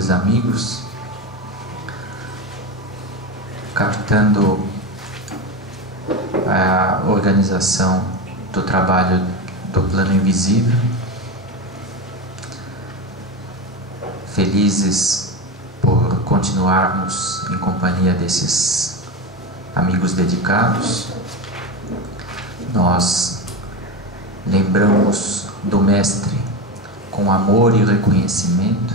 nobres amigos, captando a organização do trabalho do plano invisível, felizes por continuarmos em companhia desses amigos dedicados. Nós lembramos do Mestre com amor e reconhecimento,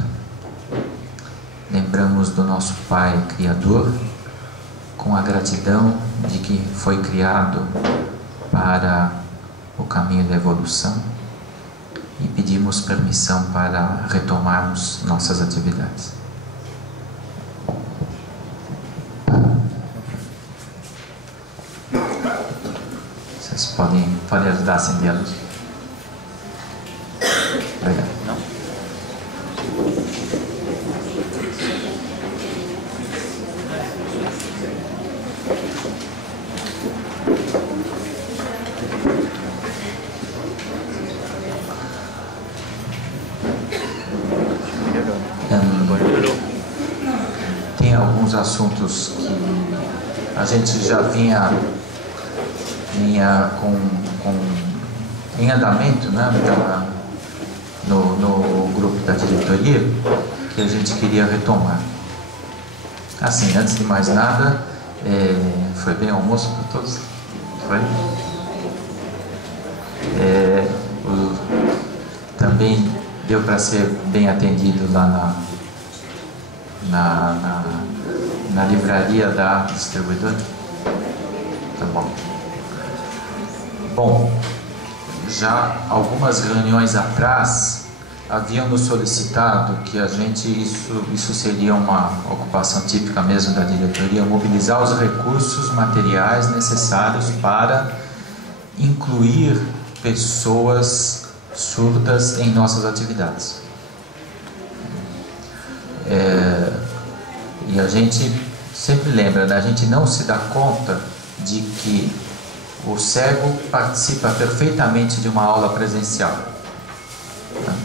lembramos do nosso Pai Criador com a gratidão de que foi criado para o caminho da evolução, e pedimos permissão para retomarmos nossas atividades. Vocês podem ajudar a acender a luz? Obrigado. Não? Tem alguns assuntos que a gente já vinha em andamento, né, no grupo da diretoria, que a gente queria retomar. Assim, antes de mais nada, foi bem almoço para todos? Foi? Também deu para ser bem atendido lá na livraria da distribuidora? Tá bom. Bom, já algumas reuniões atrás haviam nos solicitado que isso seria uma ocupação típica mesmo da diretoria, mobilizar os recursos materiais necessários para incluir pessoas surdas em nossas atividades. E a gente sempre lembra, né? A gente não se dá conta de que o cego participa perfeitamente de uma aula presencial, né?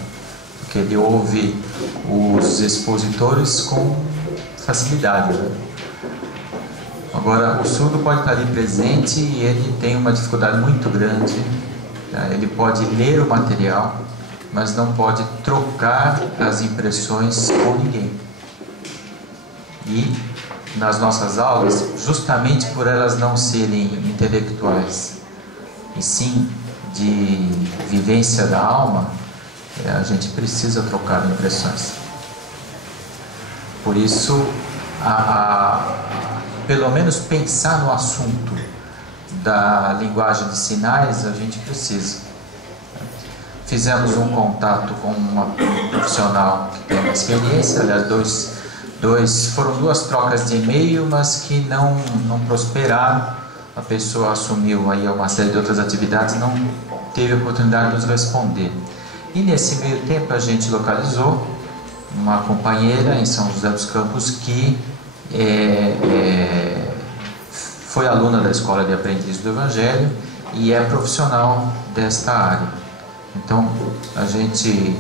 Porque ele ouve os expositores com facilidade, né? Agora, o surdo pode estar ali presente e ele tem uma dificuldade muito grande, né? Ele pode ler o material, mas não pode trocar as impressões com ninguém. E nas nossas aulas, justamente por elas não serem intelectuais e sim de vivência da alma, a gente precisa trocar impressões. Por isso, pelo menos pensar no assunto da linguagem de sinais, a gente precisa. Fizemos um contato com uma profissional que tem uma experiência, aliás, foram duas trocas de e-mail, mas que não prosperaram. A pessoa assumiu aí uma série de outras atividades, não teve a oportunidade de nos responder. E nesse meio tempo a gente localizou uma companheira em São José dos Campos que foi aluna da Escola de Aprendiz do Evangelho e é profissional desta área. Então a gente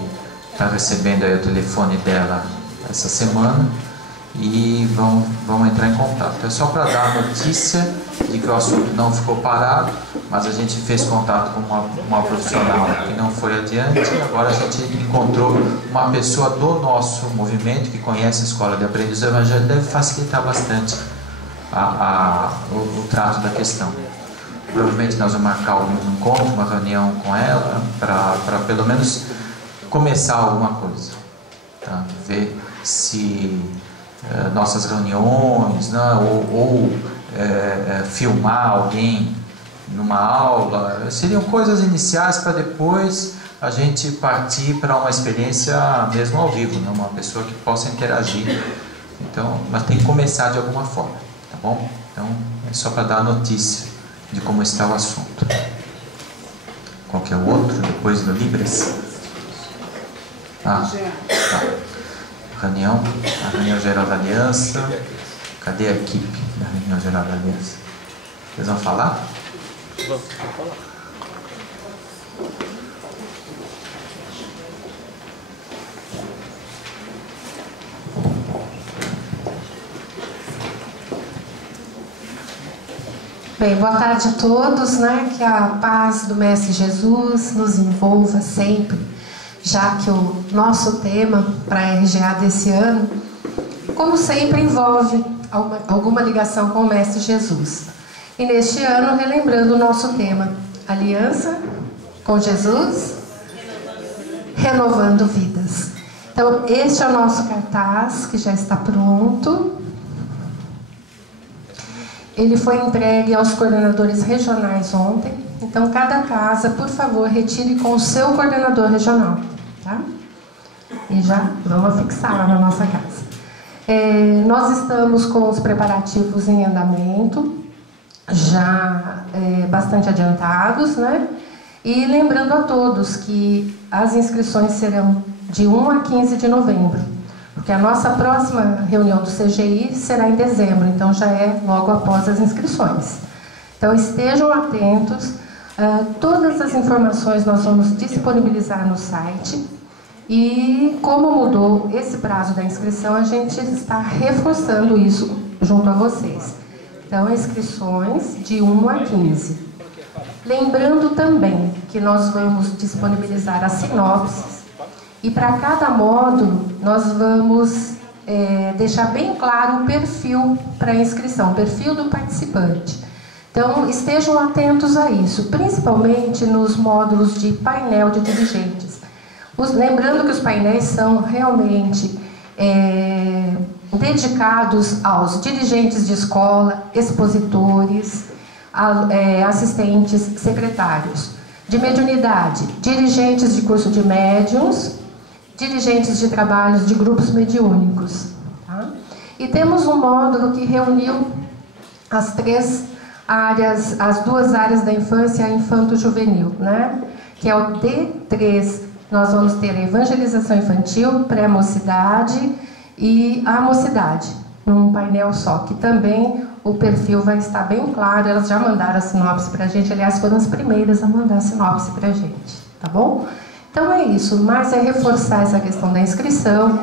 está recebendo aí o telefone dela essa semana e vão entrar em contato. É só para dar a notícia de que o assunto não ficou parado, mas a gente fez contato com uma profissional que não foi adiante. Agora a gente encontrou uma pessoa do nosso movimento que conhece a Escola de Aprendiz do Evangelho, deve facilitar bastante o trato da questão. Provavelmente nós vamos marcar um encontro, uma reunião com ela para pelo menos começar alguma coisa, tá? Ver se nossas reuniões, né, ou filmar alguém numa aula, seriam coisas iniciais para depois a gente partir para uma experiência mesmo ao vivo, né, uma pessoa que possa interagir. Então, mas tem que começar de alguma forma, tá bom? Então é só para dar a notícia de como está o assunto. Qualquer outro depois do Libras? Tá. A reunião geral da aliança. Cadê a equipe da reunião geral da aliança? Vocês vão falar? Vamos falar. Bem, boa tarde a todos, né? Que a paz do Mestre Jesus nos envolva sempre, já que o nosso tema para a RGA desse ano, como sempre, envolve alguma ligação com o Mestre Jesus. E neste ano, relembrando o nosso tema, Aliança com Jesus, renovando vidas. Então, este é o nosso cartaz, que já está pronto. Ele foi entregue aos coordenadores regionais ontem. Então, cada casa, por favor, retire com o seu coordenador regional, tá? E já vamos fixar lá na nossa casa. Nós estamos com os preparativos em andamento, já bastante adiantados, né? E lembrando a todos que as inscrições serão de 1 a 15 de novembro, porque a nossa próxima reunião do CGI será em dezembro, então já é logo após as inscrições. Então estejam atentos, todas as informações nós vamos disponibilizar no site, e como mudou esse prazo da inscrição, a gente está reforçando isso junto a vocês. Então, inscrições de 1 a 15. Lembrando também que nós vamos disponibilizar as sinopses, e para cada módulo nós vamos deixar bem claro o perfil para a inscrição, o perfil do participante. Então, estejam atentos a isso, principalmente nos módulos de painel de dirigentes. Lembrando que os painéis são realmente dedicados aos dirigentes de escola, expositores, assistentes, secretários de mediunidade, dirigentes de curso de médiuns, dirigentes de trabalhos de grupos mediúnicos. Tá? E temos um módulo que reuniu as duas áreas da infância e infanto-juvenil, né? Que é o D3. Nós vamos ter a evangelização infantil, pré-mocidade e a mocidade, num painel só, que também o perfil vai estar bem claro. Elas já mandaram a sinopse para a gente, aliás, foram as primeiras a mandar a sinopse para a gente, tá bom? Então é isso, mas é reforçar essa questão da inscrição.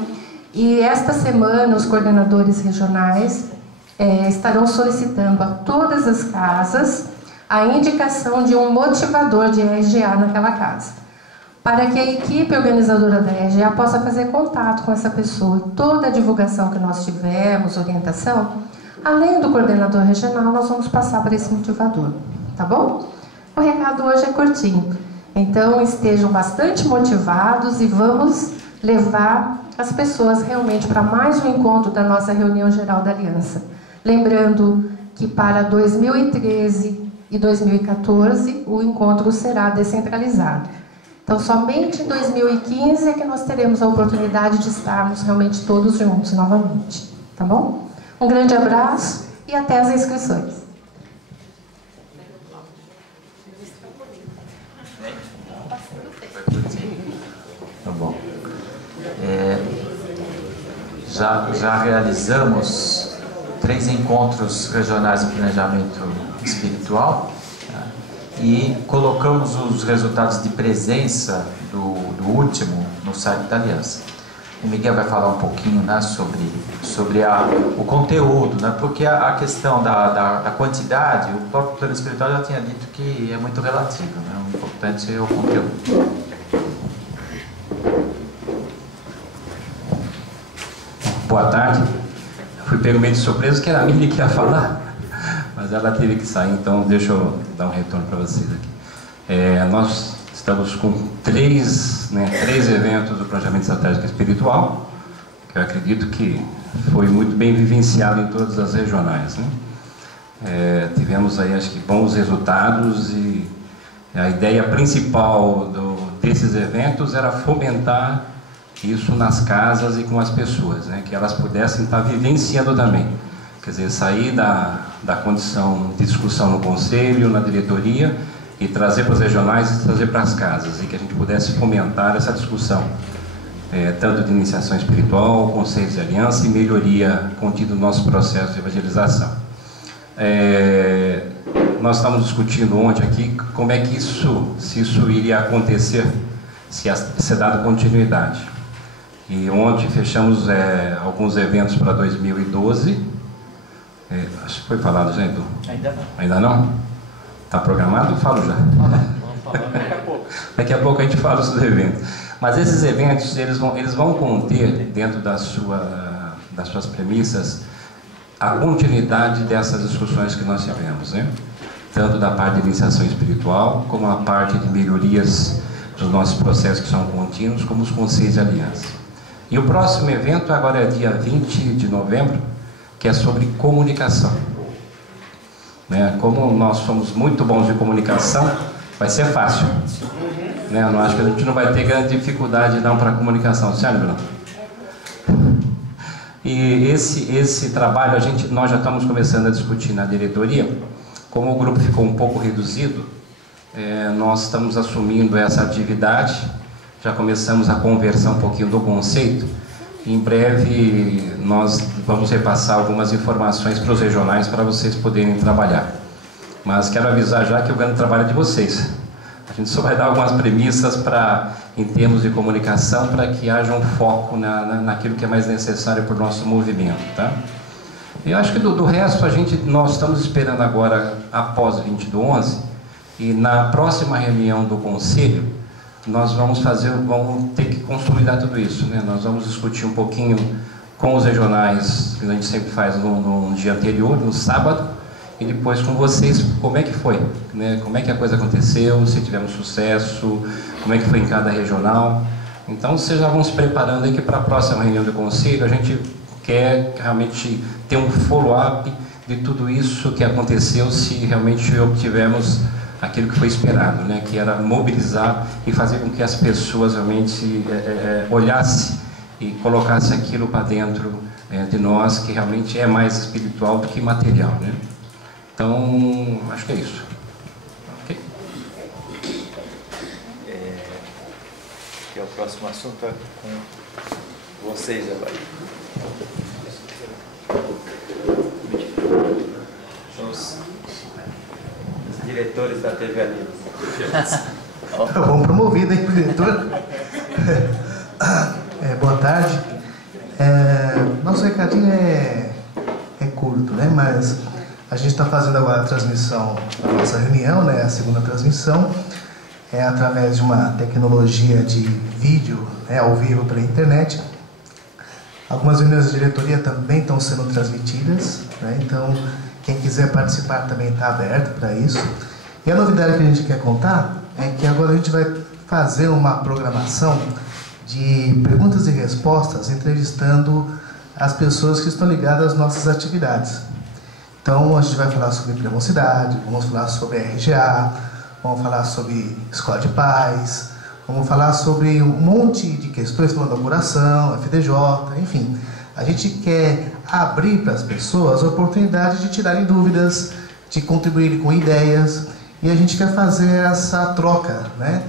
E esta semana os coordenadores regionais estarão solicitando a todas as casas a indicação de um motivador de RGA naquela casa, para que a equipe organizadora da RGA possa fazer contato com essa pessoa. Toda a divulgação que nós tivermos, orientação, além do coordenador regional, nós vamos passar para esse motivador, tá bom? O recado hoje é curtinho, então estejam bastante motivados e vamos levar as pessoas realmente para mais um encontro da nossa reunião geral da Aliança. Lembrando que para 2013 e 2014 o encontro será descentralizado. Então, somente em 2015 é que nós teremos a oportunidade de estarmos realmente todos juntos novamente. Tá bom? Um grande abraço e até as inscrições. Tá bom. Já realizamos 3 encontros regionais de planejamento espiritual. E colocamos os resultados de presença do último no site da Aliança. O Miguel vai falar um pouquinho, né, sobre o conteúdo, né, porque a questão da quantidade, o próprio plano espiritual já tinha dito que é muito relativo, né, o importante é o conteúdo. Boa tarde. Fui pego meio de surpresa que era a Mili que ia falar, mas ela teve que sair, então deixa eu dar um retorno para vocês aqui. Nós estamos com 3 eventos do Planejamento Estratégico Espiritual, que eu acredito que foi muito bem vivenciado em todas as regionais, né? Tivemos aí, acho que, bons resultados, e a ideia principal desses eventos era fomentar isso nas casas e com as pessoas, né? Que elas pudessem estar vivenciando também. Quer dizer, sair da condição de discussão no conselho, na diretoria, e trazer para os regionais e trazer para as casas, e que a gente pudesse fomentar essa discussão, tanto de iniciação espiritual, conselhos de aliança e melhoria contida no nosso processo de evangelização. Nós estamos discutindo ontem aqui como é que se isso iria acontecer, se ser dado continuidade. E ontem fechamos alguns eventos para 2012, Acho que foi falado já, Edu? Ainda não. Ainda não? Está programado? Eu falo já. Vamos falar daqui a pouco. Daqui a pouco a gente fala dos eventos. Mas esses eventos, eles vão conter, dentro das suas premissas, a continuidade dessas discussões que nós tivemos, né? Tanto da parte de iniciação espiritual, como a parte de melhorias dos nossos processos que são contínuos, como os conselhos de aliança. E o próximo evento agora é dia 20 de novembro, que é sobre comunicação. Né? Como nós somos muito bons de comunicação, vai ser fácil. Né? Eu não acho que a gente não vai ter grande dificuldade não para a comunicação, certo, Bruno? E esse trabalho nós já estamos começando a discutir na diretoria. Como o grupo ficou um pouco reduzido, nós estamos assumindo essa atividade, já começamos a conversar um pouquinho do conceito. Em breve nós vamos repassar algumas informações para os regionais para vocês poderem trabalhar. Mas quero avisar já que o grande trabalho é de vocês. A gente só vai dar algumas premissas em termos de comunicação para que haja um foco naquilo que é mais necessário para o nosso movimento, tá? Eu acho que do resto nós estamos esperando agora após 20/11 e na próxima reunião do conselho nós vamos ter que consolidar tudo isso, né? Nós vamos discutir um pouquinho com os regionais, que a gente sempre faz no dia anterior, no sábado, e depois com vocês como é que foi, né? Como é que a coisa aconteceu, se tivemos sucesso, como é que foi em cada regional. Então vocês já vão se preparando aí que para a próxima reunião do conselho a gente quer realmente ter um follow-up de tudo isso que aconteceu, se realmente obtivemos aquilo que foi esperado, né? Que era mobilizar e fazer com que as pessoas realmente olhassem e colocassem aquilo para dentro de nós, que realmente é mais espiritual do que material, né? Então, acho que é isso. Ok? Que é o próximo assunto é com vocês agora. São os diretores da TV Aliança. Bom promovido, hein, diretor? Boa tarde. Nosso recadinho é curto, né? Mas a gente está fazendo agora a transmissão da nossa reunião, né? A segunda transmissão é através de uma tecnologia de vídeo, né? Ao vivo pela internet. Algumas reuniões de diretoria também estão sendo transmitidas, né? Então, quem quiser participar também está aberto para isso. E a novidade que a gente quer contar é que agora a gente vai fazer uma programação de perguntas e respostas, entrevistando as pessoas que estão ligadas às nossas atividades. Então, a gente vai falar sobre premocidade, vamos falar sobre RGA, vamos falar sobre escola de paz, vamos falar sobre um monte de questões, falando da curação, FDJ, enfim. A gente quer abrir para as pessoas a oportunidade de tirarem dúvidas, de contribuírem com ideias, e a gente quer fazer essa troca, né?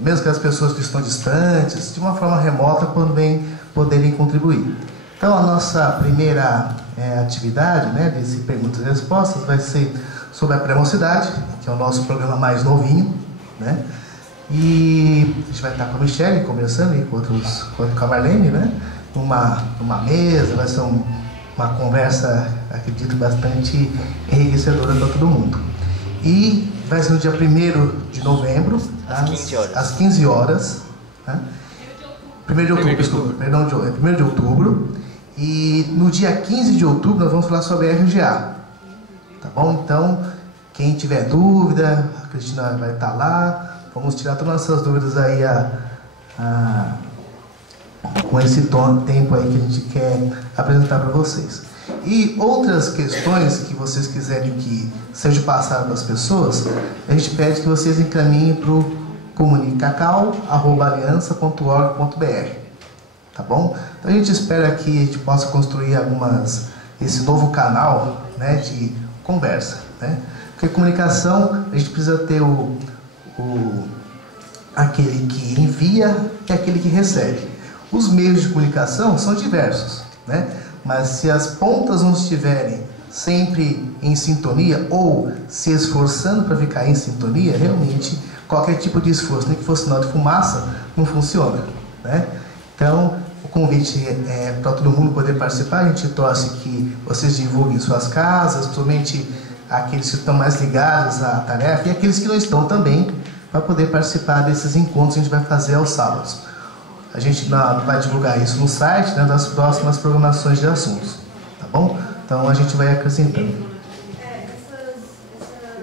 Mesmo que as pessoas que estão distantes, de uma forma remota, também poderem contribuir. Então, a nossa primeira atividade, né, desse perguntas e respostas, vai ser sobre a pré-mocidade, que é o nosso programa mais novinho, né? E a gente vai estar com a Michele conversando e com a Marlene, né? Numa mesa, vai ser uma conversa, acredito, bastante enriquecedora para todo mundo. E vai ser no dia 1º de novembro, às 15 horas. Né? 1º de outubro, desculpa, perdão, 1º de outubro. E no dia 15 de outubro nós vamos falar sobre RGA. Tá bom? Então, quem tiver dúvida, a Cristina vai estar lá. Vamos tirar todas as nossas dúvidas aí com esse tempo aí que a gente quer apresentar para vocês. E outras questões que vocês quiserem que sejam passadas para as pessoas, a gente pede que vocês encaminhem para o comunicacau@aliança.org.br. Tá bom? Então a gente espera que a gente possa construir esse novo canal, né, de conversa, né? Porque comunicação, a gente precisa ter aquele que envia e aquele que recebe. Os meios de comunicação são diversos, né? Mas se as pontas não estiverem sempre em sintonia ou se esforçando para ficar em sintonia, realmente qualquer tipo de esforço, nem que fosse sinal de fumaça, não funciona, né? Então, o convite é para todo mundo poder participar. A gente torce que vocês divulguem suas casas, principalmente aqueles que estão mais ligados à tarefa e aqueles que não estão também, para poder participar desses encontros que a gente vai fazer aos sábados. A gente vai divulgar isso no site, né, das próximas programações de assuntos, tá bom? Então a gente vai acrescentando.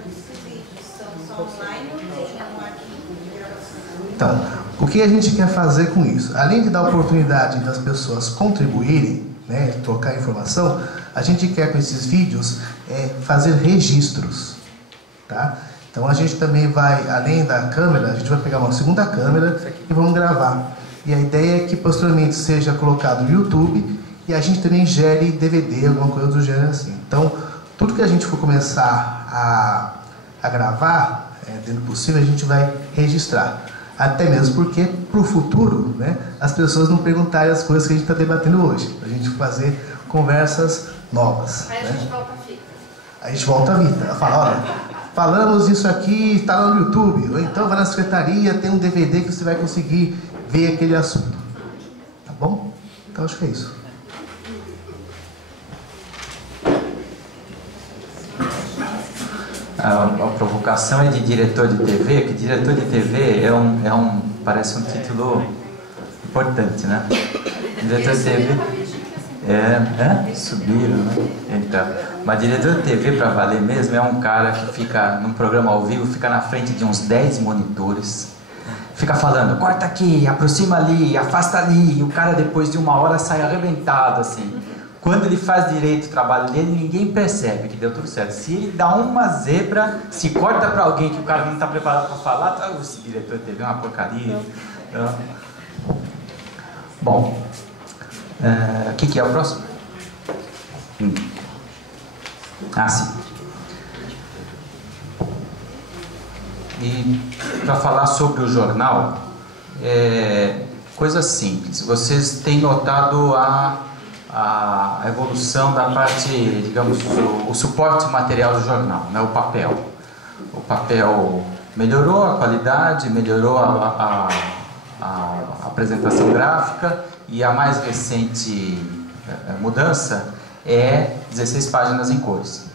Esses vídeos são online ou tem um arquivo de gravação? Então, o que a gente quer fazer com isso? Além de dar a oportunidade das pessoas contribuírem, né, trocar informação, a gente quer com esses vídeos fazer registros, tá? Então a gente também vai, além da câmera, a gente vai pegar uma segunda câmera e vamos gravar. E a ideia é que posteriormente seja colocado no YouTube e a gente também gere DVD, alguma coisa do gênero assim. Então, tudo que a gente for começar a gravar, dentro do possível, a gente vai registrar. Até mesmo porque, para o futuro, né, as pessoas não perguntarem as coisas que a gente está debatendo hoje. A gente fazer conversas novas. Aí a gente volta a fita. A gente volta a fita. Fala, olha, falamos isso aqui, está lá no YouTube. Ou então vai na secretaria, tem um DVD que você vai conseguir ver aquele assunto. Tá bom? Então acho que é isso. A provocação é de diretor de TV, que diretor de TV parece um título importante, né? Diretor de TV subiram, né? Então, mas diretor de TV, para valer mesmo, é um cara que fica num programa ao vivo, fica na frente de uns 10 monitores, fica falando, corta aqui, aproxima ali, afasta ali, e o cara depois de 1 hora sai arrebentado, assim. Quando ele faz direito o trabalho dele, ninguém percebe que deu tudo certo. Se ele dá uma zebra, se corta para alguém que o cara não está preparado para falar, esse diretor de TV é uma porcaria. Então, bom, o que é o próximo? Sim. E para falar sobre o jornal, coisa simples. Vocês têm notado a evolução da parte, digamos, o suporte material do jornal, né, o papel. O papel melhorou a qualidade, melhorou a apresentação gráfica, e a mais recente mudança é 16 páginas em cores.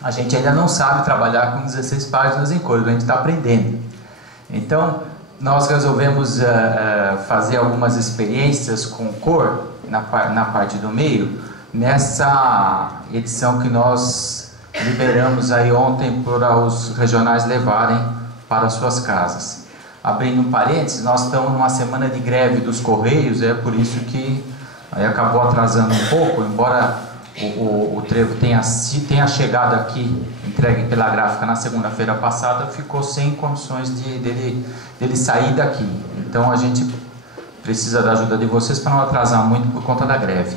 A gente ainda não sabe trabalhar com 16 páginas em cores, a gente está aprendendo. Então, nós resolvemos fazer algumas experiências com cor na parte do meio, nessa edição que nós liberamos aí ontem para os regionais levarem para suas casas. Abrindo um parênteses, nós estamos numa semana de greve dos Correios, é por isso que aí acabou atrasando um pouco, embora o trevo tenha chegado aqui, entregue pela gráfica na segunda-feira passada, ficou sem condições dele sair daqui. Então a gente precisa da ajuda de vocês para não atrasar muito por conta da greve.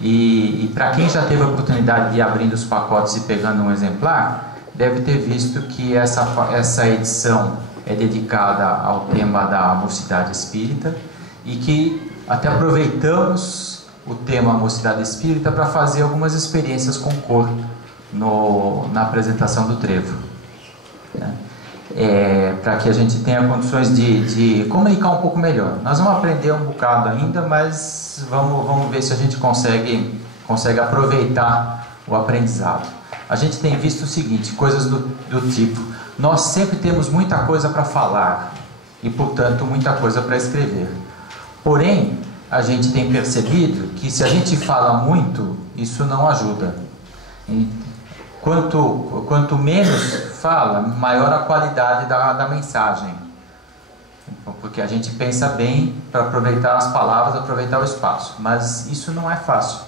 E para quem já teve a oportunidade de ir abrindo os pacotes e pegando um exemplar, deve ter visto que essa edição é dedicada ao tema da mocidade espírita, e que até aproveitamos o tema mocidade espírita para fazer algumas experiências com cor na apresentação do trevo, né? Para que a gente tenha condições de comunicar um pouco melhor. Nós vamos aprender um bocado ainda, mas vamos ver se a gente consegue aproveitar o aprendizado. A gente tem visto o seguinte, coisas do tipo, nós sempre temos muita coisa para falar e, portanto, muita coisa para escrever. Porém, a gente tem percebido que se a gente fala muito, isso não ajuda. Quanto menos fala, maior a qualidade da mensagem. Porque a gente pensa bem para aproveitar as palavras, aproveitar o espaço. Mas isso não é fácil.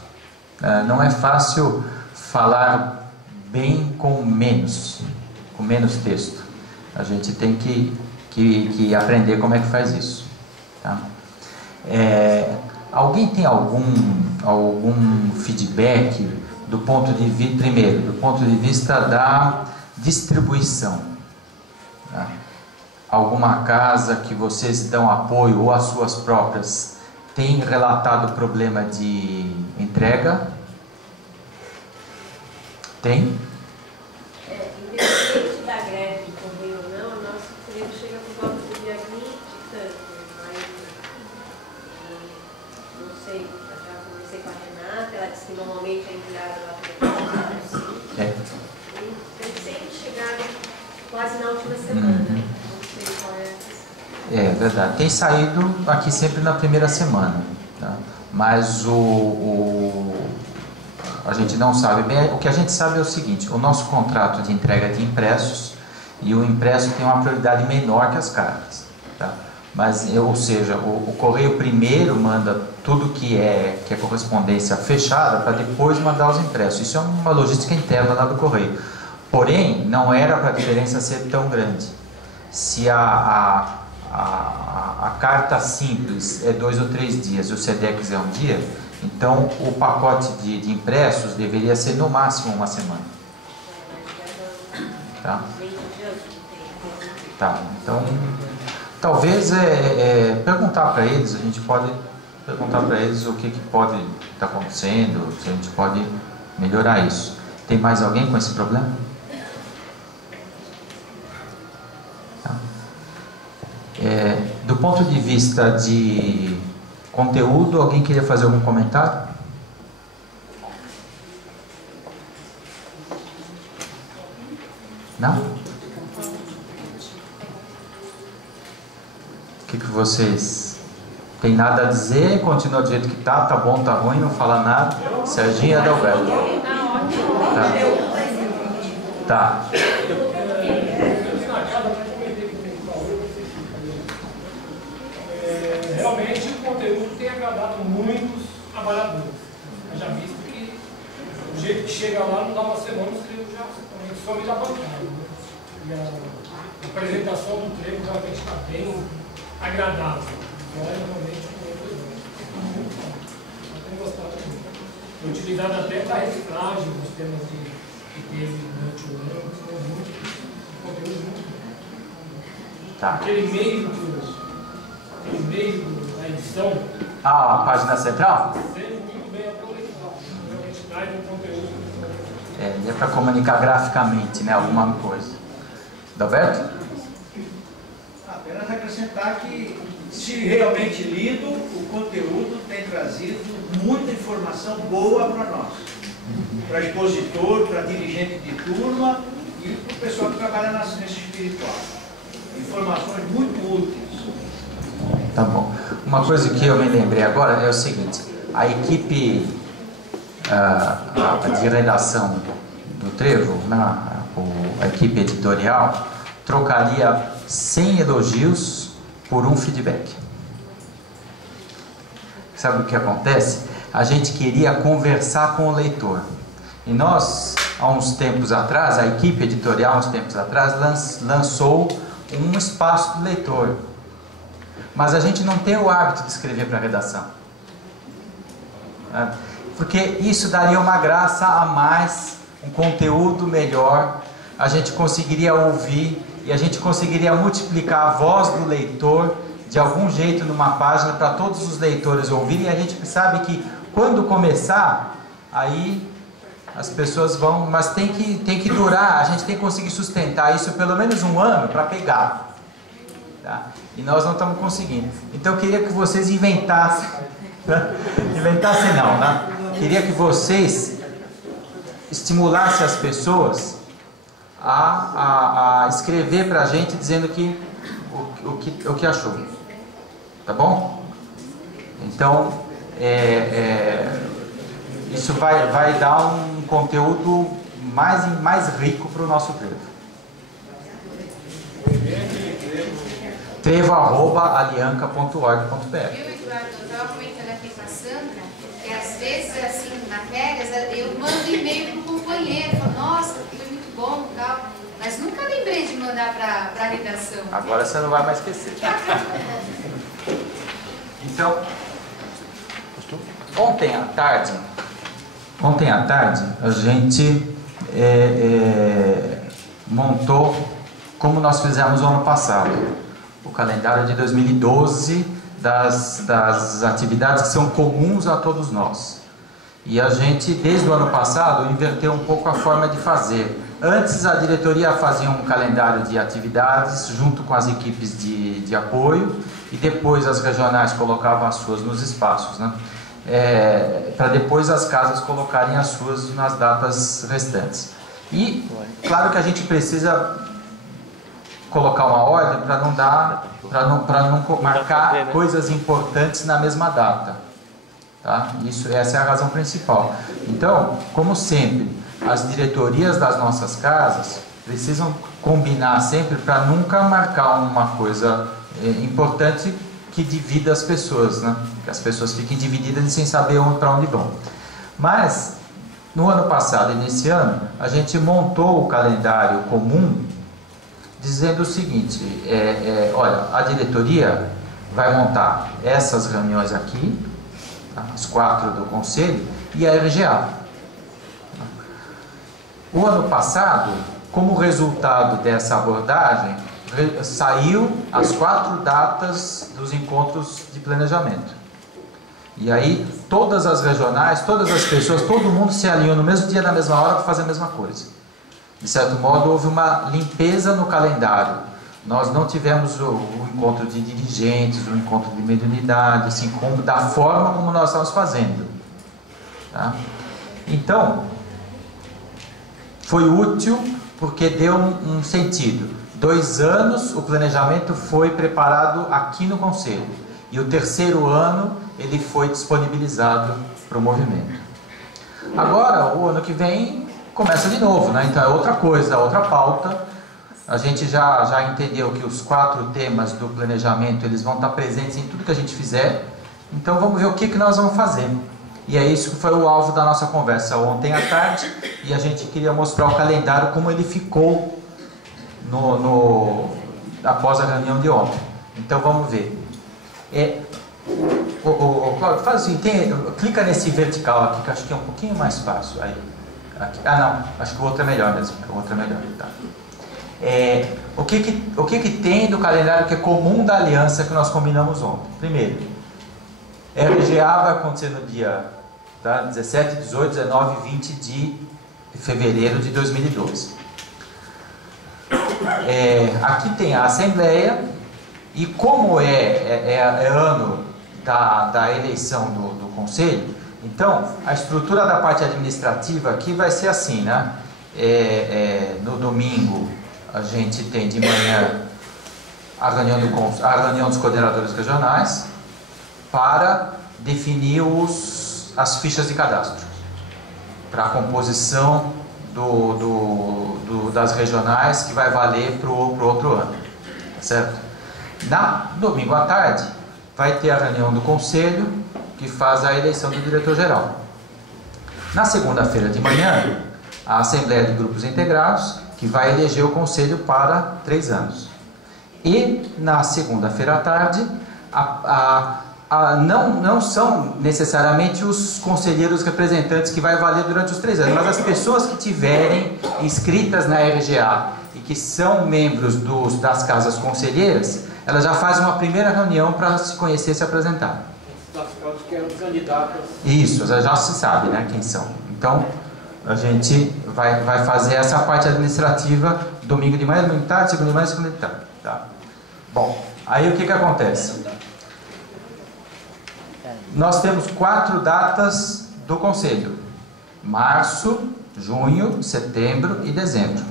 Não é fácil falar bem com menos texto. A gente tem que aprender como é que faz isso. Tá? Alguém tem algum feedback do ponto de vista, primeiro, do ponto de vista da distribuição? Tá? Alguma casa que vocês dão apoio ou as suas próprias tem relatado problema de entrega? Tem? Independente da greve de correio ou não, o nosso correio chega por volta do dia 20 e tanto, mas não sei, eu já conversei com a Renata, ela disse que normalmente é enviada lá para É. tem sempre chegado quase na última semana. Não sei qual é. É verdade. Tem saído aqui sempre na primeira semana, tá? Mas a gente não sabe bem. O que a gente sabe é o seguinte: o nosso contrato de entrega de impressos, e o impresso tem uma prioridade menor que as cartas, tá? Mas, ou seja, o correio primeiro manda tudo que é correspondência fechada para depois mandar os impressos. Isso é uma logística interna lá do correio. Porém, não era para a diferença ser tão grande. Se a carta simples é 2 ou 3 dias e o SEDEX é um dia, então o pacote de impressos deveria ser no máximo uma semana. Tá? Tá, então talvez perguntar para eles, a gente pode perguntar para eles o que pode estar acontecendo, se a gente pode melhorar isso. Tem mais alguém com esse problema? Tá. Do ponto de vista de conteúdo, alguém queria fazer algum comentário? Não? O que vocês tem nada a dizer? Continua do jeito que tá bom, tá ruim, não fala nada. Serginho e Adalberto. Tá. Realmente o conteúdo tem agradado muitos trabalhadores. Eu já visto que o jeito que chega lá não dá uma semana, os trechos já some da bancada. E a apresentação do trecho realmente está bem agradável. Realmente muito bom. Eu tenho gostado muito. Utilizado até para reciclagem dos temas que teve durante o ano. Um conteúdo muito bom. Tá. Aquele meio da edição. A página central? Sendo muito bem aproveitado. Realmente traz um conteúdo. É para comunicar graficamente, né? Alguma coisa. Adalberto? Apenas acrescentar que, se realmente lido, o conteúdo tem trazido muita informação boa para nós. Para expositor, para dirigente de turma e para o pessoal que trabalha na ciência espiritual. Informações muito úteis. Tá bom. Uma coisa que eu me lembrei agora é o seguinte: a equipe de redação do Trevo, a equipe editorial, trocaria 100 elogios por um feedback. Sabe o que acontece? A gente queria conversar com o leitor. E nós, há uns tempos atrás, a equipe editorial, há uns tempos atrás, lançou um espaço do leitor. Mas a gente não tem o hábito de escrever para a redação. Porque isso daria uma graça a mais, um conteúdo melhor, a gente conseguiria ouvir e a gente conseguiria multiplicar a voz do leitor de algum jeito numa página para todos os leitores ouvirem, e a gente sabe que quando começar, aí as pessoas vão, mas tem que durar, a gente tem que conseguir sustentar isso pelo menos um ano para pegar. Tá? E nós não estamos conseguindo. Então eu queria que vocês inventassem, inventassem não, né? Queria que vocês estimulassem as pessoas a escrever para a gente dizendo o que achou. Tá bom? Então, isso vai dar um conteúdo mais rico para o nosso trevo. trevo@alianca.org.br. Eu, Eduardo, eu estava comentando aqui com a Sandra, que às vezes, assim, na férias, eu mando e-mail para o companheiro, falo, nossa, foi muito bom e tal, mas nunca lembrei de mandar para a redação. Agora você não vai mais esquecer. Então, ontem à tarde, a gente montou, como nós fizemos no ano passado, o calendário de 2012 das atividades que são comuns a todos nós. E a gente, desde o ano passado, inverteu um pouco a forma de fazer. Antes, a diretoria fazia um calendário de atividades junto com as equipes de apoio, e depois as regionais colocavam as suas nos espaços, né? para depois as casas colocarem as suas nas datas restantes. E claro que a gente precisa colocar uma ordem para não dar, para não marcar coisas importantes na mesma data, tá? Essa é a razão principal. Então, como sempre, as diretorias das nossas casas precisam combinar sempre para nunca marcar uma coisa importante que divida as pessoas, né? Que as pessoas fiquem divididas e sem saber para onde vão. Mas no ano passado e nesse ano, a gente montou o calendário comum dizendo o seguinte, olha, a diretoria vai montar essas reuniões aqui, tá? As 4 do conselho e a RGA. O ano passado, como resultado dessa abordagem, saiu as 4 datas dos encontros de planejamento. E aí, todas as regionais, todas as pessoas, todo mundo se alinhou no mesmo dia, na mesma hora, para fazer a mesma coisa. De certo modo, houve uma limpeza no calendário. Nós não tivemos o encontro de dirigentes, o encontro de mediunidade, assim, da forma como nós estamos fazendo. Tá? Então, foi útil porque deu um sentido. 2 anos o planejamento foi preparado aqui no Conselho. E o 3º ano ele foi disponibilizado para o movimento. Agora, o ano que vem, começa de novo, né? Então é outra coisa, outra pauta. A gente já entendeu que os 4 temas do planejamento eles vão estar presentes em tudo que a gente fizer. Então vamos ver o que nós vamos fazer. E é isso que foi o alvo da nossa conversa ontem à tarde. E a gente queria mostrar o calendário como ele ficou após a reunião de ontem. Então vamos ver. Cláudio, faz assim, clica nesse vertical aqui, que acho que é um pouquinho mais fácil. Aí, aqui. Ah não, acho que o outro é melhor mesmo. O outro é melhor, tá. O que tem do calendário que é comum da aliança que nós combinamos ontem? Primeiro, RGA vai acontecer no dia 17, 18, 19 e 20 de fevereiro de 2012. Aqui tem a Assembleia, e como é ano da eleição do Conselho, então a estrutura da parte administrativa aqui vai ser assim, né? No domingo a gente tem de manhã a reunião dos coordenadores regionais para definir as fichas de cadastro para a composição das regionais que vai valer para o outro ano, certo? Domingo à tarde vai ter a reunião do conselho que faz a eleição do diretor-geral. Na segunda-feira de manhã, a Assembleia de Grupos Integrados, que vai eleger o conselho para 3 anos. E na segunda-feira à tarde, não são necessariamente os conselheiros representantes que vai valer durante os 3 anos, mas as pessoas que tiverem inscritas na RGA e que são membros das casas conselheiras, elas já fazem uma primeira reunião para se conhecer e se apresentar. Os que eram candidatos. Isso, já se sabe, né, quem são. Então, a gente vai fazer essa parte administrativa domingo de manhã, domingo de tarde, segunda de manhã, segunda de tarde. Tá? Bom, aí o que acontece? Nós temos 4 datas do Conselho: março, junho, setembro e dezembro.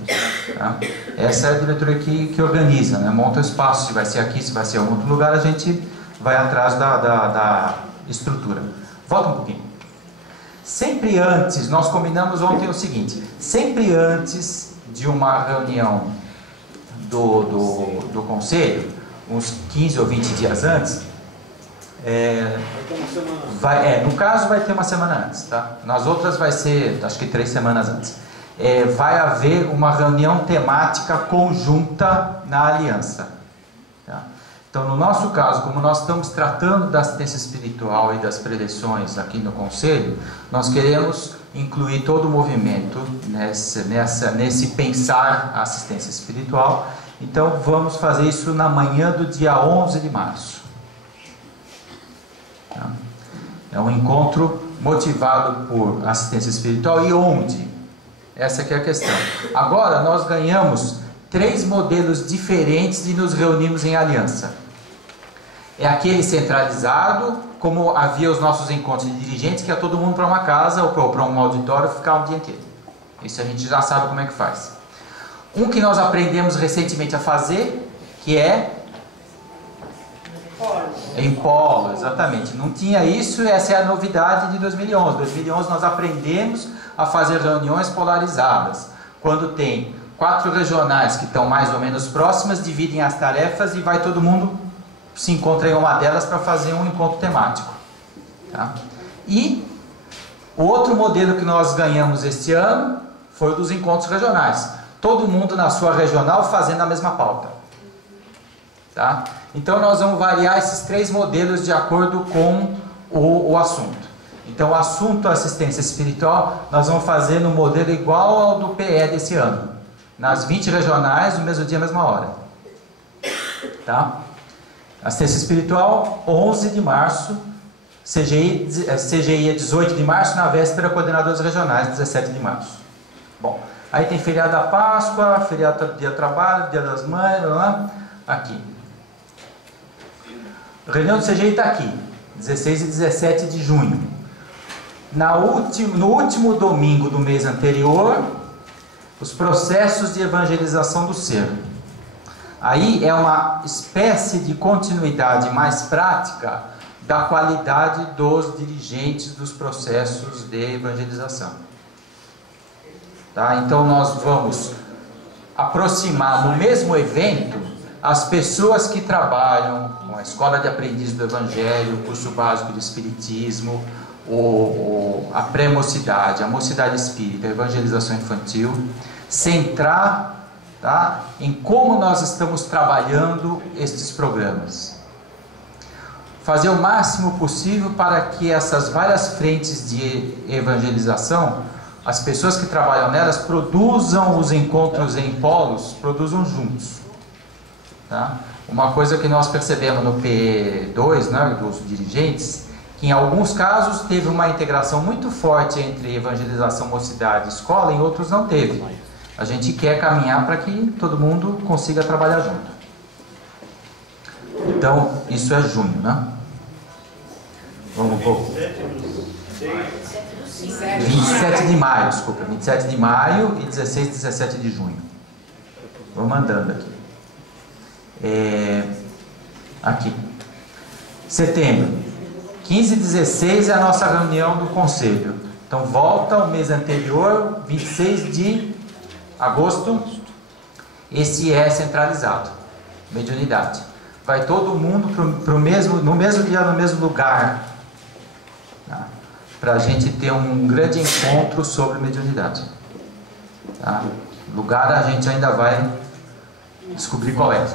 Tá? Essa é a diretoria que organiza, né? Monta o espaço, se vai ser aqui, se vai ser em algum outro lugar, a gente vai atrás da estrutura. Volta um pouquinho. Sempre antes, nós combinamos ontem o seguinte: sempre antes de uma reunião do Conselho, uns 15 ou 20 dias antes, no caso vai ter uma semana antes, tá? Nas outras vai ser, acho que 3 semanas antes. Vai haver uma reunião temática conjunta na aliança. Tá? Então, no nosso caso, como nós estamos tratando da assistência espiritual e das preleções aqui no Conselho, nós queremos incluir todo o movimento nesse pensar a assistência espiritual. Então, vamos fazer isso na manhã do dia 11 de março. É um encontro motivado por assistência espiritual. E onde? Essa que é a questão. Agora nós ganhamos 3 modelos diferentes de nos reunirmos em aliança. É aquele centralizado, como havia os nossos encontros de dirigentes, que ia todo mundo para uma casa ou para um auditório ficar o dia inteiro. Isso a gente já sabe como é que faz. Um que nós aprendemos recentemente a fazer, que é em polo, exatamente. Não tinha isso, essa é a novidade de 2011. Em 2011 nós aprendemos a fazer reuniões polarizadas. Quando tem 4 regionais que estão mais ou menos próximas, dividem as tarefas e vai todo mundo se encontra em uma delas para fazer um encontro temático. Tá? E o outro modelo que nós ganhamos este ano foi o dos encontros regionais. Todo mundo na sua regional fazendo a mesma pauta. Tá? Então nós vamos variar esses 3 modelos de acordo com o assunto. Então o assunto assistência espiritual nós vamos fazer no modelo igual ao do PE desse ano. Nas 20 regionais, no mesmo dia, mesma hora. Tá? Assistência espiritual, 11 de março, CGI é 18 de março, na véspera, coordenadores regionais, 17 de março. Bom, aí tem feriado da Páscoa, feriado do dia do trabalho, dia das mães, aqui. A reunião do CGI está aqui, 16 e 17 de junho. No último domingo do mês anterior, os processos de evangelização do ser. Aí é uma espécie de continuidade mais prática da qualidade dos dirigentes dos processos de evangelização. Tá? Então nós vamos aproximar no mesmo evento as pessoas que trabalham com a Escola de Aprendiz do Evangelho, o curso básico de Espiritismo, a pré-mocidade, a mocidade espírita, a evangelização infantil, centrar, tá, em como nós estamos trabalhando estes programas. Fazer o máximo possível para que essas várias frentes de evangelização, as pessoas que trabalham nelas, produzam os encontros em polos, produzam juntos. Tá? Uma coisa que nós percebemos no P2, né, dos dirigentes, que em alguns casos teve uma integração muito forte entre evangelização, mocidade e escola, em outros não teve. A gente quer caminhar para que todo mundo consiga trabalhar junto. Então, isso é junho, né? Vamos pôr. 27 de maio, desculpa. 27 de maio e 16 e 17 de junho. Vamos andando aqui. Aqui. Setembro. 15 e 16 é a nossa reunião do conselho. Então, volta ao mês anterior, 26 de agosto, esse é centralizado, mediunidade. Vai todo mundo no mesmo dia, no mesmo lugar, tá? Para a gente ter um grande encontro sobre mediunidade. Tá? Lugar a gente ainda vai descobrir qual é.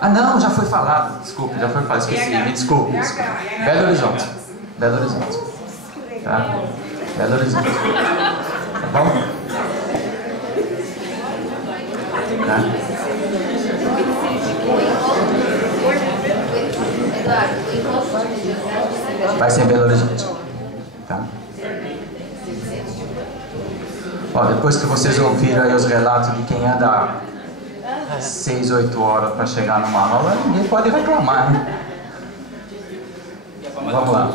Ah não, já foi falado, desculpe, já foi falado, esqueci, me desculpe. Belo Horizonte. Belo Horizonte. Tá? Belo Horizonte. Tá bom? Vai ser em Belo Horizonte. Tá? Ó, depois que vocês ouviram aí os relatos de quem anda 6, 8 horas para chegar numa aula, ninguém pode reclamar, né? Vamos lá.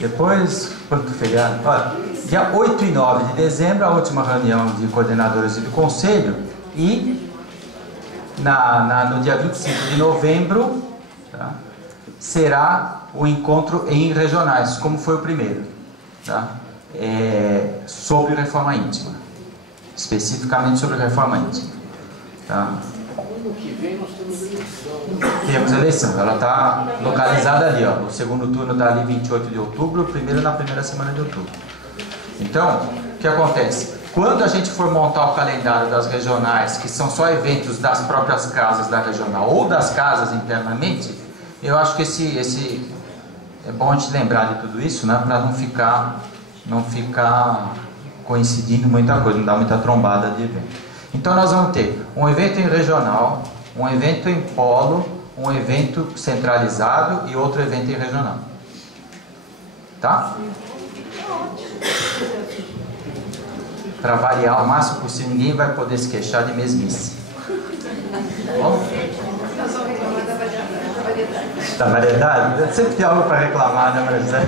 Depois, quanto feriado? Olha, dia 8 e 9 de dezembro, a última reunião de coordenadores e do conselho, e no dia 25 de novembro, tá, será o encontro em regionais, como foi o primeiro, tá? Sobre reforma íntima, especificamente sobre reforma íntima. Tá? Ano que vem nós temos eleição. Temos eleição, ela está localizada ali, ó. O segundo turno está ali 28 de outubro, o primeiro na primeira semana de outubro. Então, o que acontece? Quando a gente for montar o calendário das regionais, que são só eventos das próprias casas da regional ou das casas internamente, eu acho que é bom a gente lembrar de tudo isso, né, para não ficar coincidindo muita coisa, não dar muita trombada de evento. Então nós vamos ter um evento em regional, um evento em polo, um evento centralizado e outro evento em regional. Tá? Para variar o máximo possível, ninguém vai poder se queixar de mesmice. Tá bom? Da variedade? Sempre tem algo para reclamar, né, Marisa?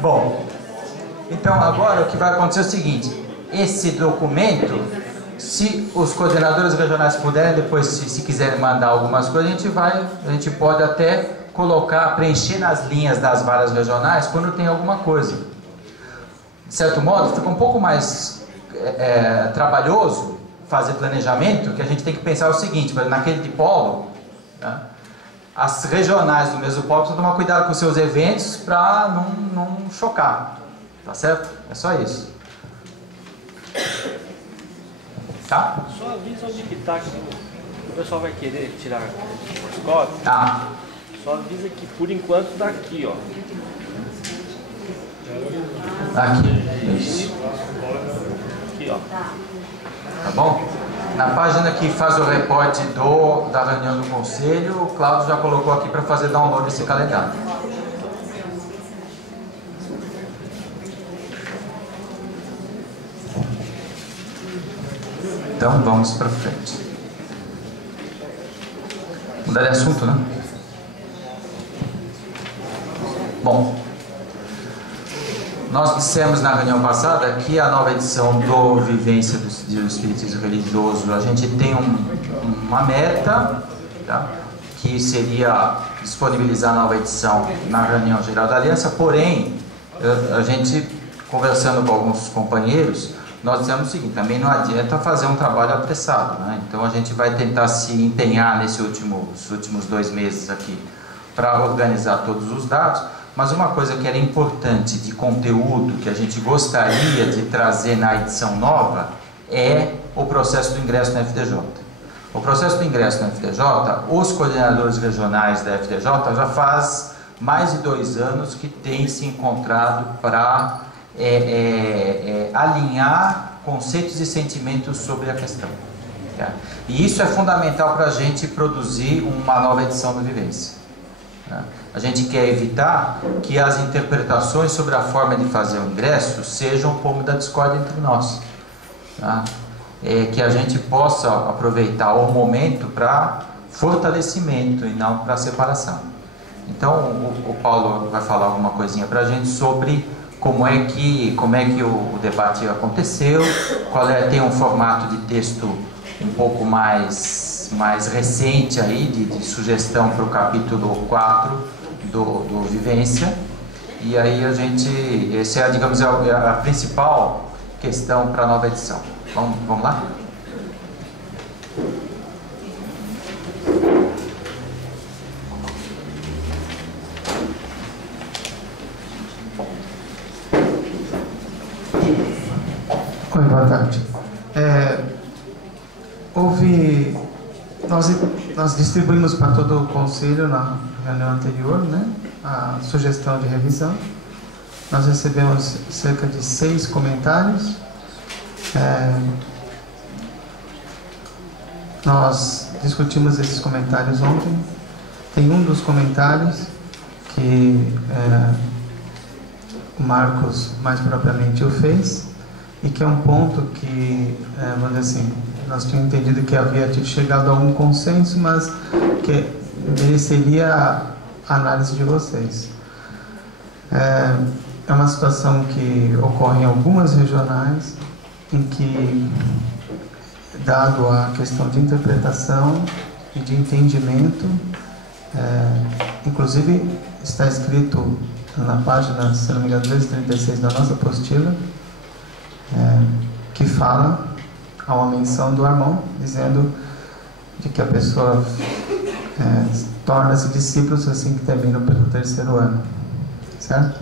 Bom, então agora o que vai acontecer é o seguinte: esse documento, se os coordenadores regionais puderem, depois se quiserem mandar algumas coisas, a gente pode até colocar, preencher nas linhas das varas regionais quando tem alguma coisa. De certo modo, fica um pouco mais trabalhoso fazer planejamento, que a gente tem que pensar o seguinte: naquele de polo, né, as regionais do mesmo polo precisam tomar cuidado com os seus eventos para não chocar, tá certo? É só isso. Tá? Só avisa onde que tá, que o pessoal vai querer tirar as cópias. Tá. Só avisa que por enquanto tá aqui, ó. Aqui, isso. Aqui, ó. Tá bom? Na página que faz o reporte da reunião do conselho, o Cláudio já colocou aqui para fazer download desse calendário. Então vamos para frente. Mudar de assunto, né? Bom, nós dissemos na reunião passada que a nova edição do Vivência do Espiritismo Religioso, a gente tem uma meta, tá? Que seria disponibilizar a nova edição na reunião geral da Aliança, porém, a gente, conversando com alguns companheiros, nós dissemos o seguinte: também não adianta fazer um trabalho apressado, né? Então a gente vai tentar se empenhar nesses últimos 2 meses aqui para organizar todos os dados. Mas uma coisa que era importante de conteúdo que a gente gostaria de trazer na edição nova é o processo do ingresso na FDJ. O processo do ingresso na FDJ, os coordenadores regionais da FDJ já faz mais de 2 anos que têm se encontrado para alinhar conceitos e sentimentos sobre a questão. Tá? E isso é fundamental para a gente produzir uma nova edição do Vivência. Tá? A gente quer evitar que as interpretações sobre a forma de fazer o ingresso sejam como da discórdia entre nós. Tá? Que a gente possa aproveitar o momento para fortalecimento e não para separação. Então o Paulo vai falar alguma coisinha para a gente sobre como é que o debate aconteceu, tem um formato de texto um pouco mais recente aí, de sugestão para o capítulo 4 do Vivência. E aí essa é, digamos, a principal questão para a nova edição. Vamos lá? Oi, boa tarde. Nós distribuímos para todo o conselho na reunião anterior, né, a sugestão de revisão. Nós recebemos cerca de 6 comentários. Nós discutimos esses comentários ontem. Tem um dos comentários que o Marcos mais propriamente o fez, e que é um ponto que, vamos dizer assim, nós tínhamos entendido que havia chegado a algum consenso, mas que mereceria a análise de vocês. É uma situação que ocorre em algumas regionais, em que, dado a questão de interpretação e de entendimento, inclusive está escrito na página, se não me engano, 236 da nossa apostila, que fala, há uma menção do Armão, dizendo de que a pessoa torna-se discípulo assim que termina pelo 3º ano, certo?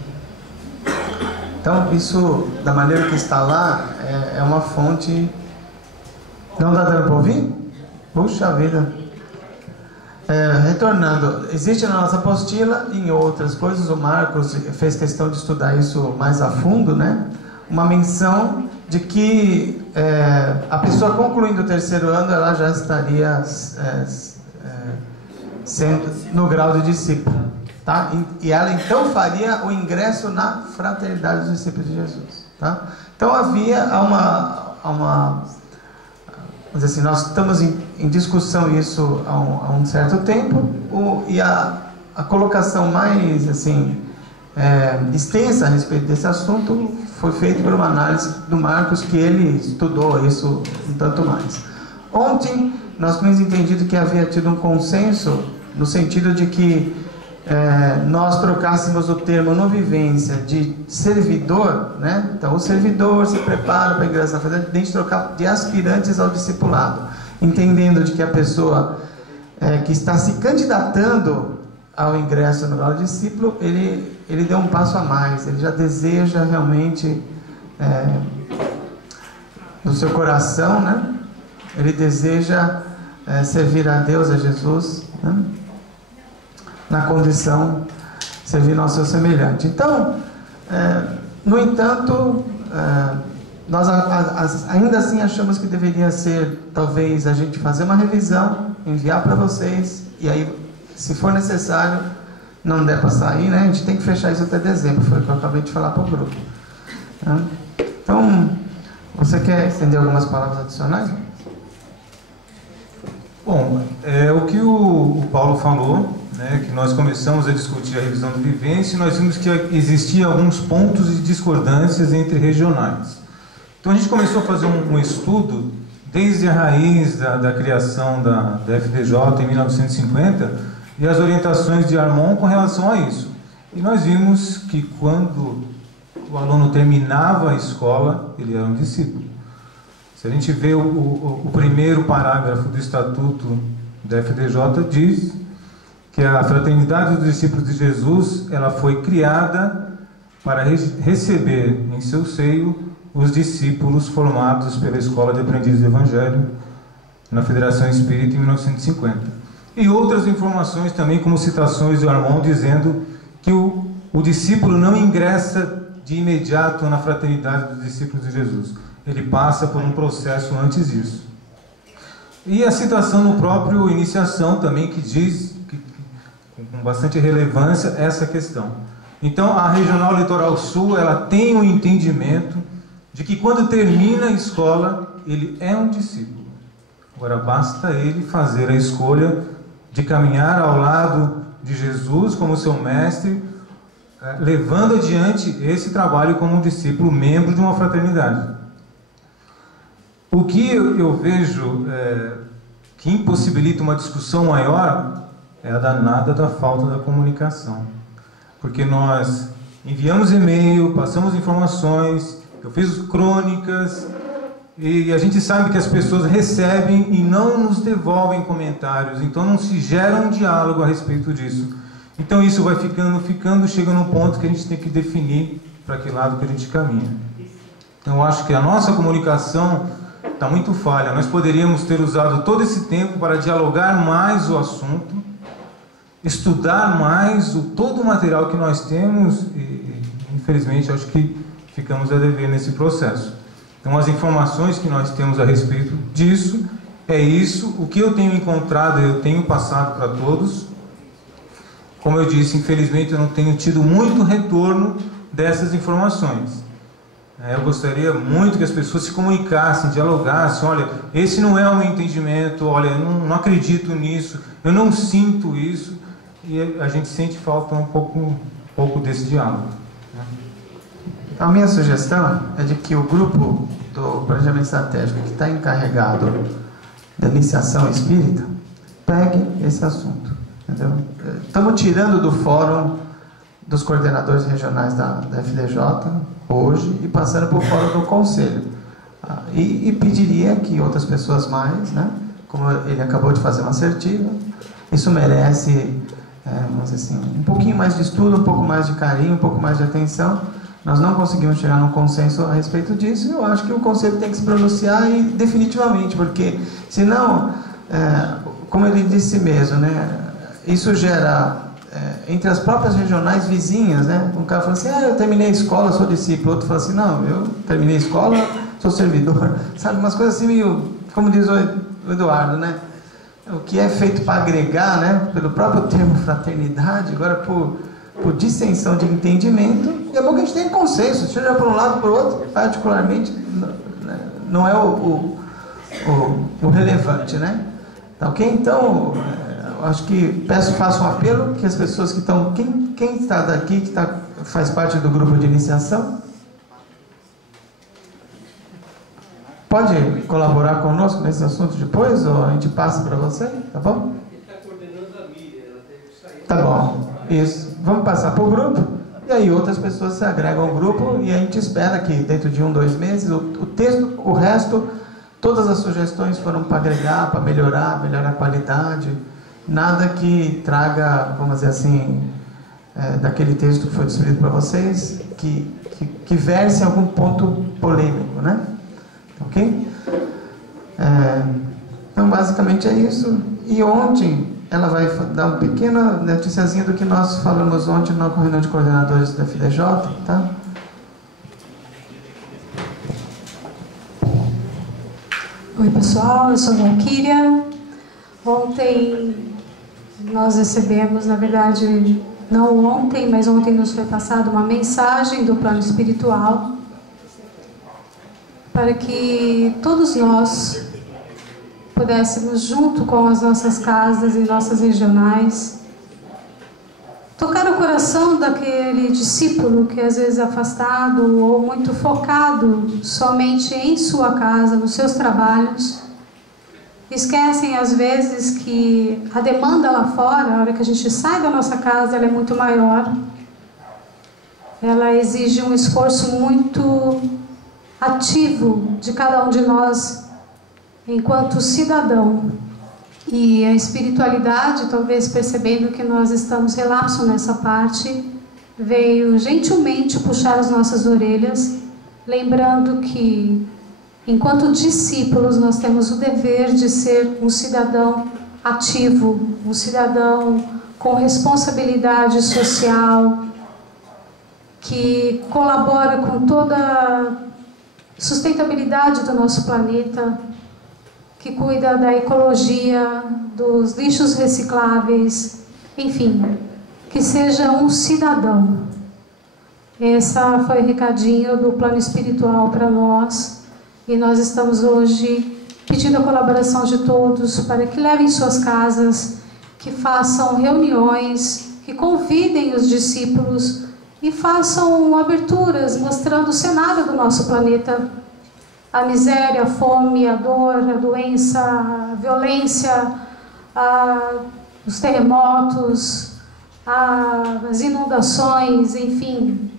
Então, isso, da maneira que está lá, é uma fonte... Não está dando para ouvir? Puxa vida! Retornando, existe na nossa apostila, e em outras coisas, o Marcos fez questão de estudar isso mais a fundo, né? Uma menção de que a pessoa concluindo o 3º ano, ela já estaria sendo no grau de discípulo, tá? E ela então faria o ingresso na fraternidade dos discípulos de Jesus, tá? Então havia vamos dizer assim, nós estamos em discussão isso há um certo tempo, e a colocação mais assim, extensa a respeito desse assunto foi feita por uma análise do Marcos, que ele estudou isso um tanto mais. Ontem nós tínhamos entendido que havia tido um consenso no sentido de que nós trocássemos o termo no vivência de servidor, né? Então o servidor se prepara para ingressar na faculdade, tem que trocar de aspirantes ao discipulado, entendendo de que a pessoa que está se candidatando ao ingresso no grau de discípulo, ele deu um passo a mais, ele já deseja realmente no seu coração, né? Ele deseja servir a Deus, a Jesus, né? Na condição de servir ao seu semelhante. Então, no entanto, nós ainda assim achamos que deveria ser, talvez, a gente fazer uma revisão, enviar para vocês, e aí, se for necessário, não der para sair, né? A gente tem que fechar isso até dezembro, foi o que eu acabei de falar para o grupo. Então, você quer estender algumas palavras adicionais? Bom, o que o Paulo falou, né, que nós começamos a discutir a revisão do Vivência, e nós vimos que existiam alguns pontos de discordâncias entre regionais. Então a gente começou a fazer um estudo desde a raiz da criação da FDJ em 1950 e as orientações de Armon com relação a isso. E nós vimos que quando o aluno terminava a escola, ele era um discípulo. Se a gente vê o primeiro parágrafo do Estatuto da FDJ, diz que a Fraternidade dos Discípulos de Jesus, ela foi criada para receber em seu seio os discípulos formados pela Escola de Aprendizes do Evangelho na Federação Espírita em 1950. E outras informações também, como citações de Armon, dizendo que o discípulo não ingressa de imediato na Fraternidade dos Discípulos de Jesus. Ele passa por um processo antes disso. E a citação no próprio Iniciação também, que diz, com bastante relevância, essa questão. Então, a Regional Litoral Sul, ela tem um entendimento de que quando termina a escola, ele é um discípulo. Agora, basta ele fazer a escolha de caminhar ao lado de Jesus como seu mestre, levando adiante esse trabalho como um discípulo, membro de uma fraternidade. O que eu vejo que impossibilita uma discussão maior é a danada da falta da comunicação. Porque nós enviamos e-mail, passamos informações, eu fiz crônicas, e a gente sabe que as pessoas recebem e não nos devolvem comentários, então não se gera um diálogo a respeito disso. Então isso vai ficando, chega num ponto que a gente tem que definir para que lado que a gente caminha. Então eu acho que a nossa comunicação está muito falha. Nós poderíamos ter usado todo esse tempo para dialogar mais o assunto, estudar mais todo o material que nós temos, e infelizmente acho que ficamos a dever nesse processo. Então as informações que nós temos a respeito disso, é isso. O que eu tenho encontrado, eu tenho passado para todos. Como eu disse, infelizmente eu não tenho tido muito retorno dessas informações. Eu gostaria muito que as pessoas se comunicassem, dialogassem. Olha, esse não é o meu entendimento, olha, eu não acredito nisso, eu não sinto isso. E a gente sente falta um pouco desse diálogo. A minha sugestão é de que o grupo do Planejamento Estratégico, que está encarregado da iniciação espírita, pegue esse assunto. Entendeu? Estamos tirando do fórum dos coordenadores regionais da FDJ hoje e passando para o fórum do Conselho. E pediria que outras pessoas mais, né, como ele acabou de fazer uma assertiva, isso merece, vamos dizer assim, um pouquinho mais de estudo, um pouco mais de carinho, um pouco mais de atenção. Nós não conseguimos chegar num consenso a respeito disso, e eu acho que o Conselho tem que se pronunciar e definitivamente, porque senão, como ele disse mesmo, né, isso gera entre as próprias regionais vizinhas, né? Um cara fala assim, eu terminei a escola, sou discípulo. Outro fala assim, não, eu terminei a escola, sou servidor. Sabe, umas coisas assim meio, como diz o Eduardo, né? O que é feito para agregar, né? Pelo próprio termo fraternidade, agora por dissensão de entendimento, é bom que a gente tenha consenso, seja por um lado ou por outro, particularmente, não é o relevante, né? Tá ok? Então, acho que faço um apelo que as pessoas que estão... Quem está daqui, que faz parte do grupo de iniciação, pode colaborar conosco nesse assunto depois, ou a gente passa para você, tá bom? Ele está coordenando a Miriam, ela teve que sair. Tá bom, isso. Vamos passar para o grupo, e aí outras pessoas se agregam ao grupo, e a gente espera que dentro de 1, 2 meses, o texto, o resto, todas as sugestões foram para agregar, para melhorar a qualidade, nada que traga, vamos dizer assim, daquele texto que foi distribuído para vocês, que verse em algum ponto polêmico, né? Ok? Então, basicamente é isso. E ontem, ela vai dar uma pequena noticiazinha do que nós falamos ontem na reunião de coordenadores da FDJ, tá? Oi, pessoal, eu sou a Valquíria. Ontem nós recebemos, na verdade, não ontem, mas ontem nos foi passada uma mensagem do plano espiritual para que todos nós pudéssemos, junto com as nossas casas e nossas regionais, tocar o coração daquele discípulo que às vezes é afastado ou muito focado somente em sua casa, nos seus trabalhos. Esquecem às vezes que a demanda lá fora, a hora que a gente sai da nossa casa, ela é muito maior. Ela exige um esforço muito ativo de cada um de nós enquanto cidadão. E a espiritualidade, talvez percebendo que nós estamos relapso nessa parte, veio gentilmente puxar as nossas orelhas, lembrando que, enquanto discípulos, nós temos o dever de ser um cidadão ativo, um cidadão com responsabilidade social, que colabora com toda a sustentabilidade do nosso planeta, que cuida da ecologia, dos lixos recicláveis, enfim, que seja um cidadão. Esse foi o recadinho do plano espiritual para nós, e nós estamos hoje pedindo a colaboração de todos para que levem suas casas, que façam reuniões, que convidem os discípulos e façam aberturas mostrando o cenário do nosso planeta. A miséria, a fome, a dor, a doença, a violência, os terremotos, as inundações, enfim,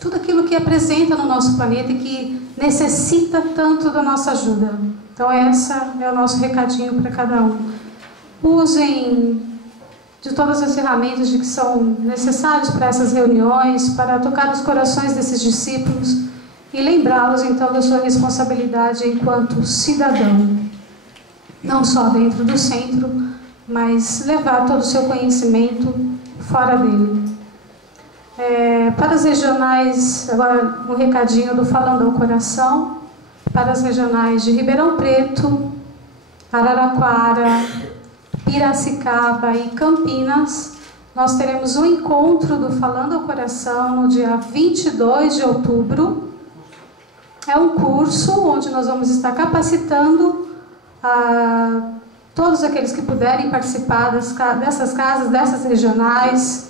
tudo aquilo que apresenta no nosso planeta e que necessita tanto da nossa ajuda. Então esse é o nosso recadinho para cada um. Usem de todas as ferramentas que são necessárias para essas reuniões, para tocar os corações desses discípulos e lembrá-los então da sua responsabilidade enquanto cidadão, não só dentro do centro, mas levar todo o seu conhecimento fora dele. Para as regionais, agora um recadinho do Falando ao Coração, para as regionais de Ribeirão Preto, Araraquara, Piracicaba e Campinas, nós teremos um encontro do Falando ao Coração no dia 22 de outubro. É um curso onde nós vamos estar capacitando todos aqueles que puderem participar dessas casas, dessas regionais.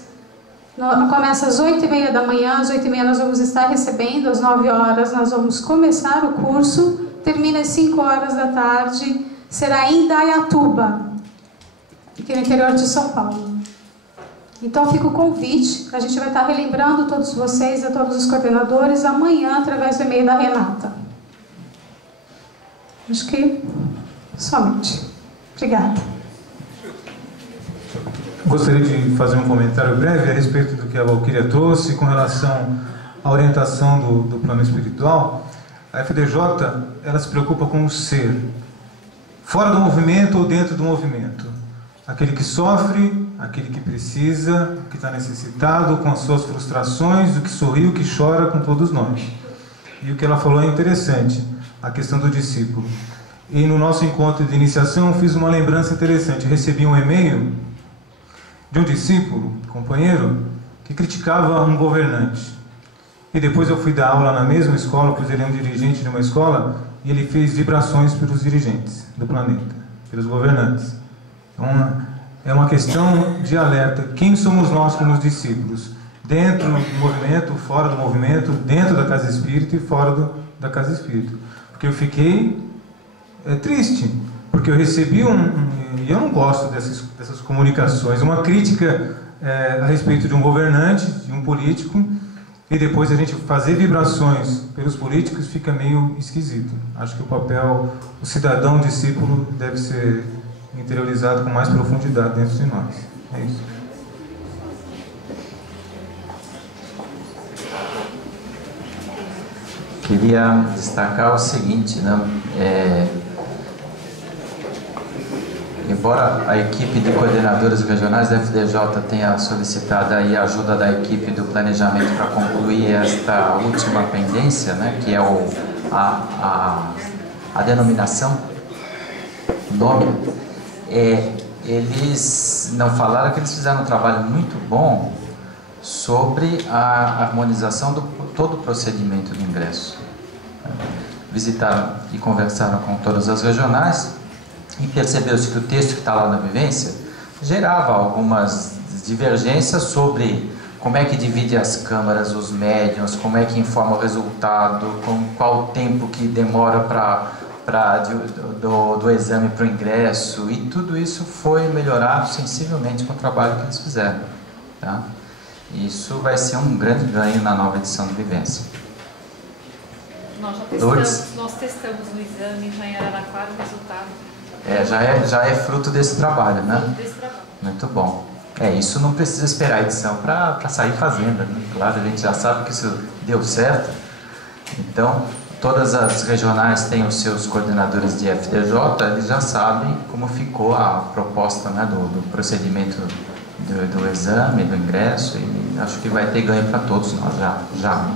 Começa às 8h30 da manhã, às 8h30 nós vamos estar recebendo, às 9 horas nós vamos começar o curso, termina às 5 horas da tarde, será em Indaiatuba, aqui no interior de São Paulo. Então fica o convite, a gente vai estar relembrando todos vocês, a todos os coordenadores, amanhã através do e-mail da Renata. Acho que somente. Obrigada. Gostaria de fazer um comentário breve a respeito do que a Valquíria trouxe com relação à orientação do plano espiritual. A FDJ, ela se preocupa com o ser, fora do movimento ou dentro do movimento. Aquele que sofre, aquele que precisa, que está necessitado, com as suas frustrações, o que sorri, o que chora com todos nós. E o que ela falou é interessante, a questão do discípulo. E no nosso encontro de iniciação, fiz uma lembrança interessante. Recebi um e-mail de um discípulo, companheiro, que criticava um governante. E depois eu fui dar aula na mesma escola, pois ele é um dirigente de uma escola, e ele fez vibrações pelos dirigentes do planeta, pelos governantes. É uma questão de alerta. Quem somos nós como discípulos? Dentro do movimento, fora do movimento, dentro da casa espírita e fora da casa espírita. Porque eu fiquei triste, porque eu recebi e eu não gosto dessas comunicações, uma crítica a respeito de um governante, de um político, e depois a gente fazer vibrações pelos políticos fica meio esquisito. Acho que o cidadão discípulo deve ser interiorizado com mais profundidade dentro de nós. É isso. Queria destacar o seguinte, né? Embora a equipe de coordenadores regionais da FDJ tenha solicitado aí a ajuda da equipe do planejamento para concluir esta última pendência, né, que é a denominação, o nome, eles não falaram que eles fizeram um trabalho muito bom sobre a harmonização do todo o procedimento de ingresso. Visitaram e conversaram com todas as regionais, e percebeu-se que o texto que está lá na vivência gerava algumas divergências sobre como é que divide as câmaras, os médiuns, como é que informa o resultado, qual o tempo que demora do exame para o ingresso, e tudo isso foi melhorado sensivelmente com o trabalho que eles fizeram. Tá? Isso vai ser um grande ganho na nova edição do Vivência. Nós testamos no exame já em Araraquara o resultado. Já é fruto desse trabalho, né? Muito bom. Isso não precisa esperar a edição para sair fazendo, né? Claro, a gente já sabe que isso deu certo. Então, todas as regionais têm os seus coordenadores de FDJ, eles já sabem como ficou a proposta, né, do procedimento do exame, do ingresso, e acho que vai ter ganho para todos nós já.